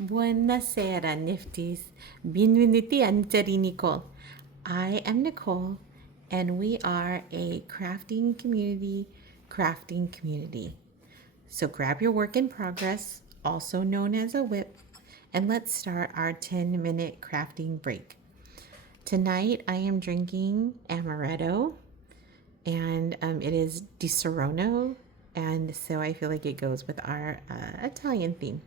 Buonasera, Nifties. Benvenuti a kNiterieNicole. I am Nicole, and we are a crafting community. So grab your work in progress, also known as a whip, and let's start our 10-minute crafting break. Tonight, I am drinking amaretto, and it is Di Serono, and so I feel like it goes with our Italian theme.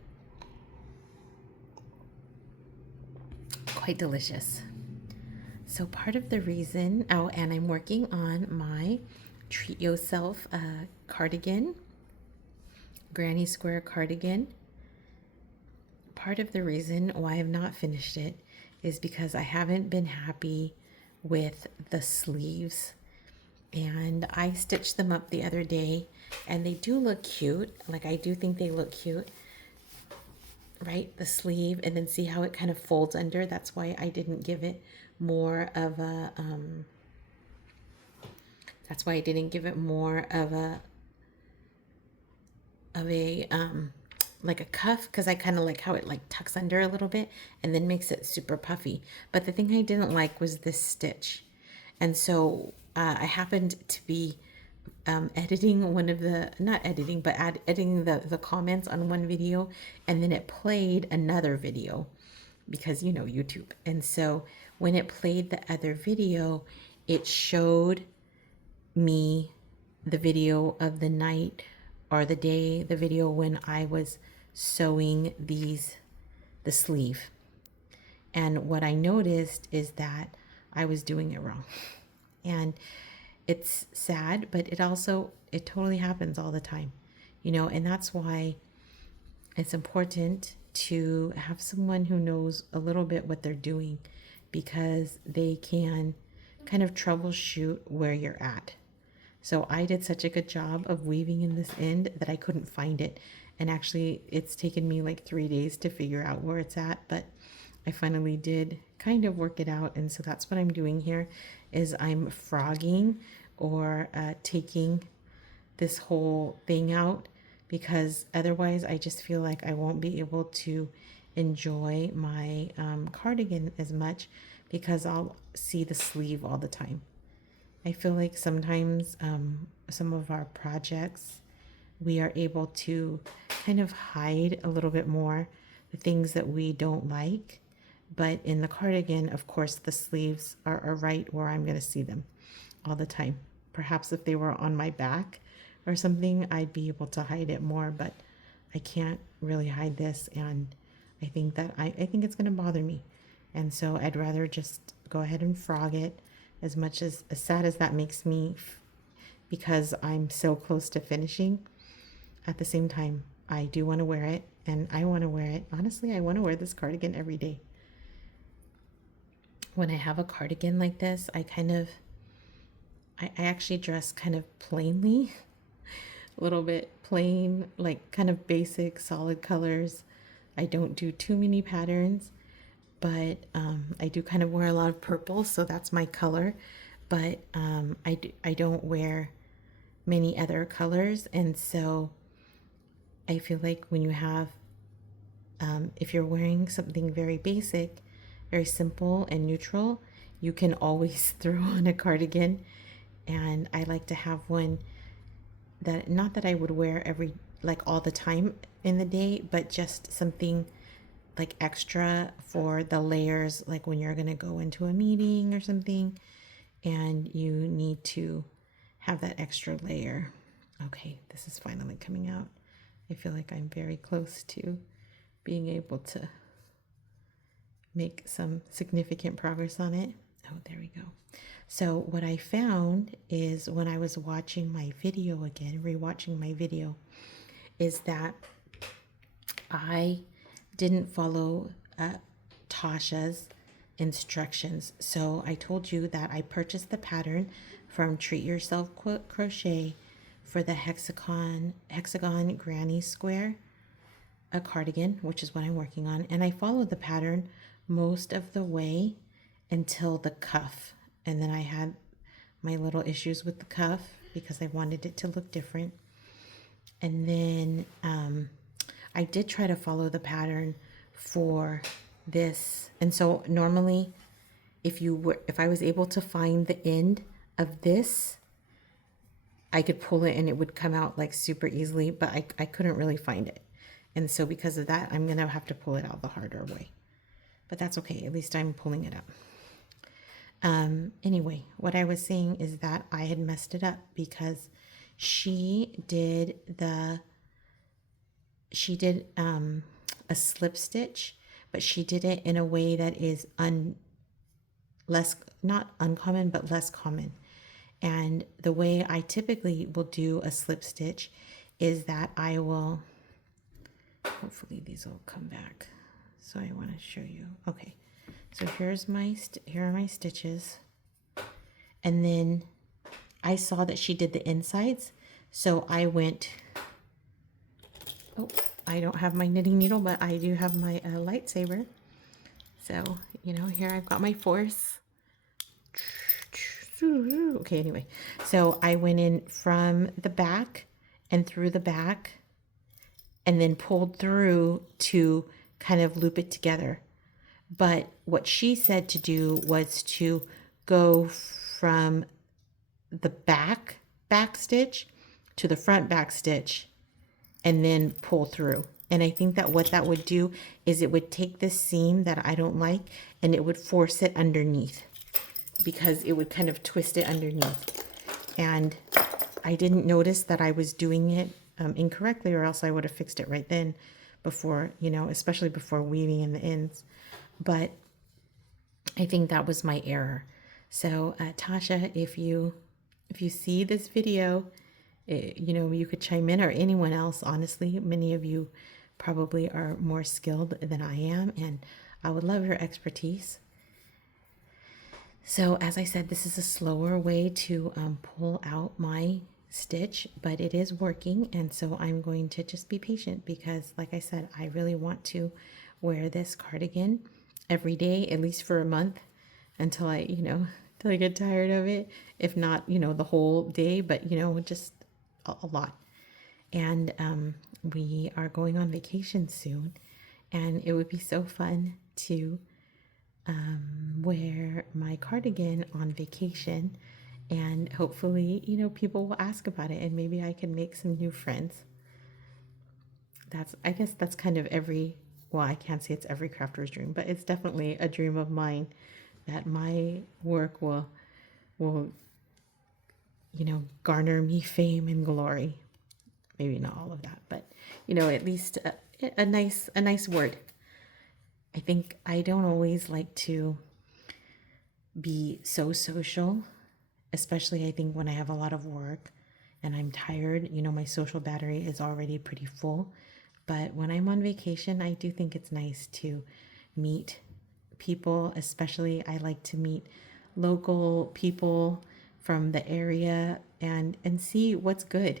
Quite delicious. So part of the reason, and I'm working on my Treat Yourself cardigan, Granny Square cardigan. Part of the reason why I've not finished it is because I haven't been happy with the sleeves. And I stitched them up the other day, and they do look cute. Like, I do think they look cute, right? The sleeve, and then see how it kind of folds under. That's why I didn't give it more of a that's why I didn't give it more of a like a cuff, because I kind of like how it like tucks under a little bit and then makes it super puffy. But the thing I didn't like was this stitch. And so I happened to be editing one of the, not editing, but editing the comments on one video, and then it played another video because, you know, YouTube. And so when it played the other video, it showed me the video of the night or the day, the video when I was sewing the sleeve. And what I noticed is that I was doing it wrong. And it's sad, but it totally happens all the time, you know, and that's why it's important to have someone who knows a little bit what they're doing, because they can kind of troubleshoot where you're at. So I did such a good job of weaving in this end that I couldn't find it. And actually, it's taken me like 3 days to figure out where it's at, but I finally did kind of work it out. And so that's what I'm doing here, is I'm frogging or taking this whole thing out, because otherwise I just feel like I won't be able to enjoy my cardigan as much, because I'll see the sleeve all the time. I feel like sometimes some of our projects, we are able to kind of hide a little bit more the things that we don't like. But in the cardigan, of course, the sleeves are right where I'm going to see them all the time. Perhaps if they were on my back or something, I'd be able to hide it more, but I can't really hide this. And I think that I think it's going to bother me. And so I'd rather just go ahead and frog it, as much as sad as that makes me, because I'm so close to finishing. At the same time, I do want to wear it, and I want to wear it. Honestly, I want to wear this cardigan every day. When I have a cardigan like this, I actually dress kind of plainly, a little bit plain, like kind of basic, solid colors. I don't do too many patterns, but I do kind of wear a lot of purple, so that's my color. But I don't wear many other colors, and so I feel like when you have, if you're wearing something very basic, very simple and neutral, you can always throw on a cardigan. And I like to have one that, not that I would wear like all the time in the day, but just something like extra for the layers, like when you're going to go into a meeting or something and you need to have that extra layer. Okay, this is finally coming out. I feel like I'm very close to being able to make some significant progress on it. Oh, there we go. So what I found is, when I was watching my video again, rewatching my video, is that I didn't follow Tosha's instructions. So I told you that I purchased the pattern from Treat Yourself Crochet for the Hexagon Granny Square cardigan, which is what I'm working on. And I followed the pattern most of the way until the cuff. And then I had my little issues with the cuff because I wanted it to look different. And then I did try to follow the pattern for this. And so normally if I was able to find the end of this, I could pull it and it would come out like super easily, but I couldn't really find it. And so because of that, I'm gonna have to pull it out the harder way. But that's okay, at least I'm pulling it up. Anyway, what I was saying is that I had messed it up because she did a slip stitch, but she did it in a way that is not uncommon, but less common. And the way I typically will do a slip stitch is that I will, hopefully these will come back. So I want to show you. Okay, so here are my stitches. And then I saw that she did the insides. So I went, oh, I don't have my knitting needle, but I do have my lightsaber. So, you know, here I've got my force. Okay, anyway, so I went in from the back and through the back and then pulled through to kind of loop it together. But what she said to do was to go from the back stitch to the front back stitch and then pull through. And I think that what that would do is it would take this seam that I don't like and it would force it underneath, because it would kind of twist it underneath. And I didn't notice that I was doing it incorrectly, or else I would have fixed it right then before, you know, especially before weaving in the ends. But I think that was my error. So Tosha, if you see this video, you know, you could chime in, or anyone else. Honestly, many of you probably are more skilled than I am, and I would love your expertise. So as I said, this is a slower way to pull out my stitch, but it is working. And so I'm going to just be patient because, like I said, I really want to wear this cardigan every day, at least for a month, until I, you know, until I get tired of it. If not, you know, the whole day, but, you know, just a lot. And we are going on vacation soon, and it would be so fun to wear my cardigan on vacation, and hopefully, you know, people will ask about it and maybe I can make some new friends. I guess that's kind of well, I can't say it's every crafter's dream, but it's definitely a dream of mine that my work will, you know, garner me fame and glory. Maybe not all of that, but, you know, at least a nice word. I think I don't always like to be so social, especially I think when I have a lot of work and I'm tired. You know, my social battery is already pretty full. But when I'm on vacation, I do think it's nice to meet people. Especially I like to meet local people from the area and see what's good,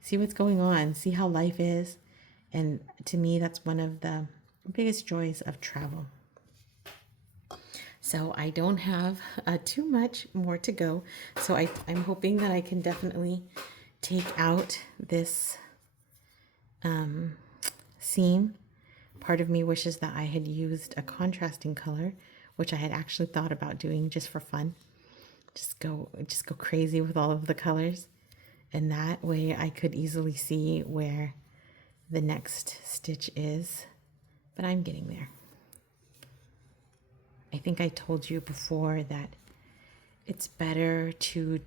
see what's going on, see how life is. And to me, that's one of the biggest joys of travel. So I don't have too much more to go. So I'm hoping that I can definitely take out this seam. Part of me wishes that I had used a contrasting color, which I had actually thought about doing just for fun. Just go crazy with all of the colors. And that way I could easily see where the next stitch is. But I'm getting there. I think I told you before that it's better to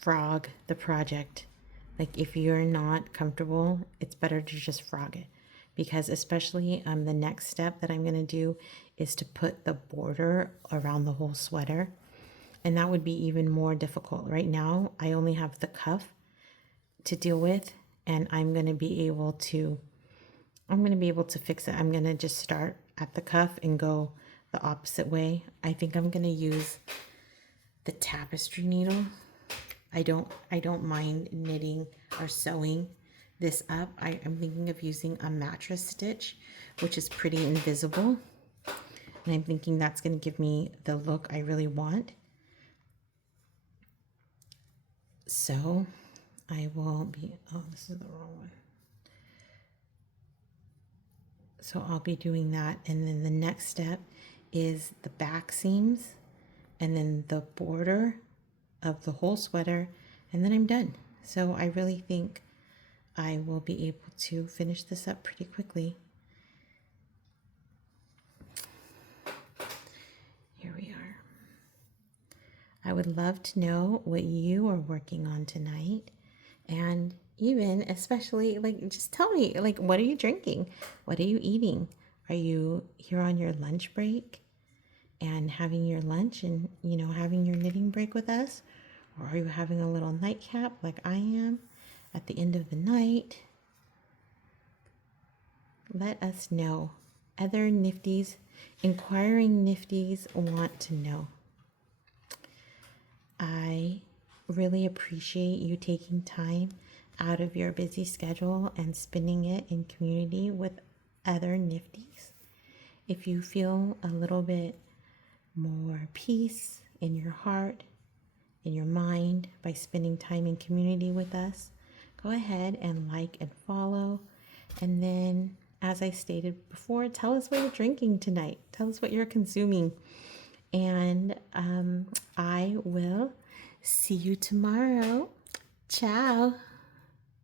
frog the project. Like if you're not comfortable, it's better to just frog it. Because especially the next step that I'm going to do is to put the border around the whole sweater. And that would be even more difficult. Right now, I only have the cuff to deal with, and I'm going to be able to fix it. I'm going to just start at the cuff and go the opposite way. I think I'm going to use the tapestry needle. I don't mind knitting or sewing this up. I'm thinking of using a mattress stitch, which is pretty invisible. And I'm thinking that's going to give me the look I really want. So I will be, oh, this is the wrong one. So I'll be doing that. And then the next step is the back seams and then the border of the whole sweater. And then I'm done. So I really think I will be able to finish this up pretty quickly. Here we are. I would love to know what you are working on tonight. And even especially, like, just tell me, like, what are you drinking? What are you eating? Are you here on your lunch break and having your lunch and, you know, having your knitting break with us? Or are you having a little nightcap like I am at the end of the night? Let us know. Other Nifties, inquiring Nifties want to know. I really appreciate you taking time out of your busy schedule and spending it in community with other Nifties. If you feel a little bit more peace in your heart, in your mind by spending time in community with us, go ahead and like and follow. And then, as I stated before, tell us what you're drinking tonight. Tell us what you're consuming. And I will see you tomorrow. Ciao.